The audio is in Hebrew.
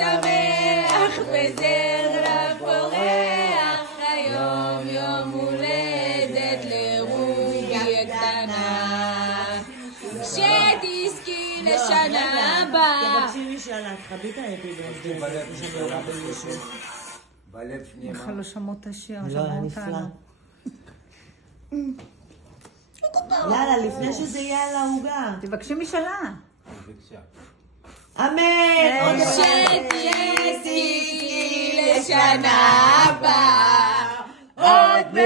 שמח וזרע פורח, היום יום הולדת לרובי הקטנה, שתזכי לשנה הבאה. תבקשי משאלה, תחבי את האפי בלב שנייה. בכלל לא שמעו את השיר, לא, שמעו נפלא. אותנו. יאללה, לפני שזה יהיה על העוגה. תבקשי משאלה. אמן! שתזכי לשנה הבאה, עוד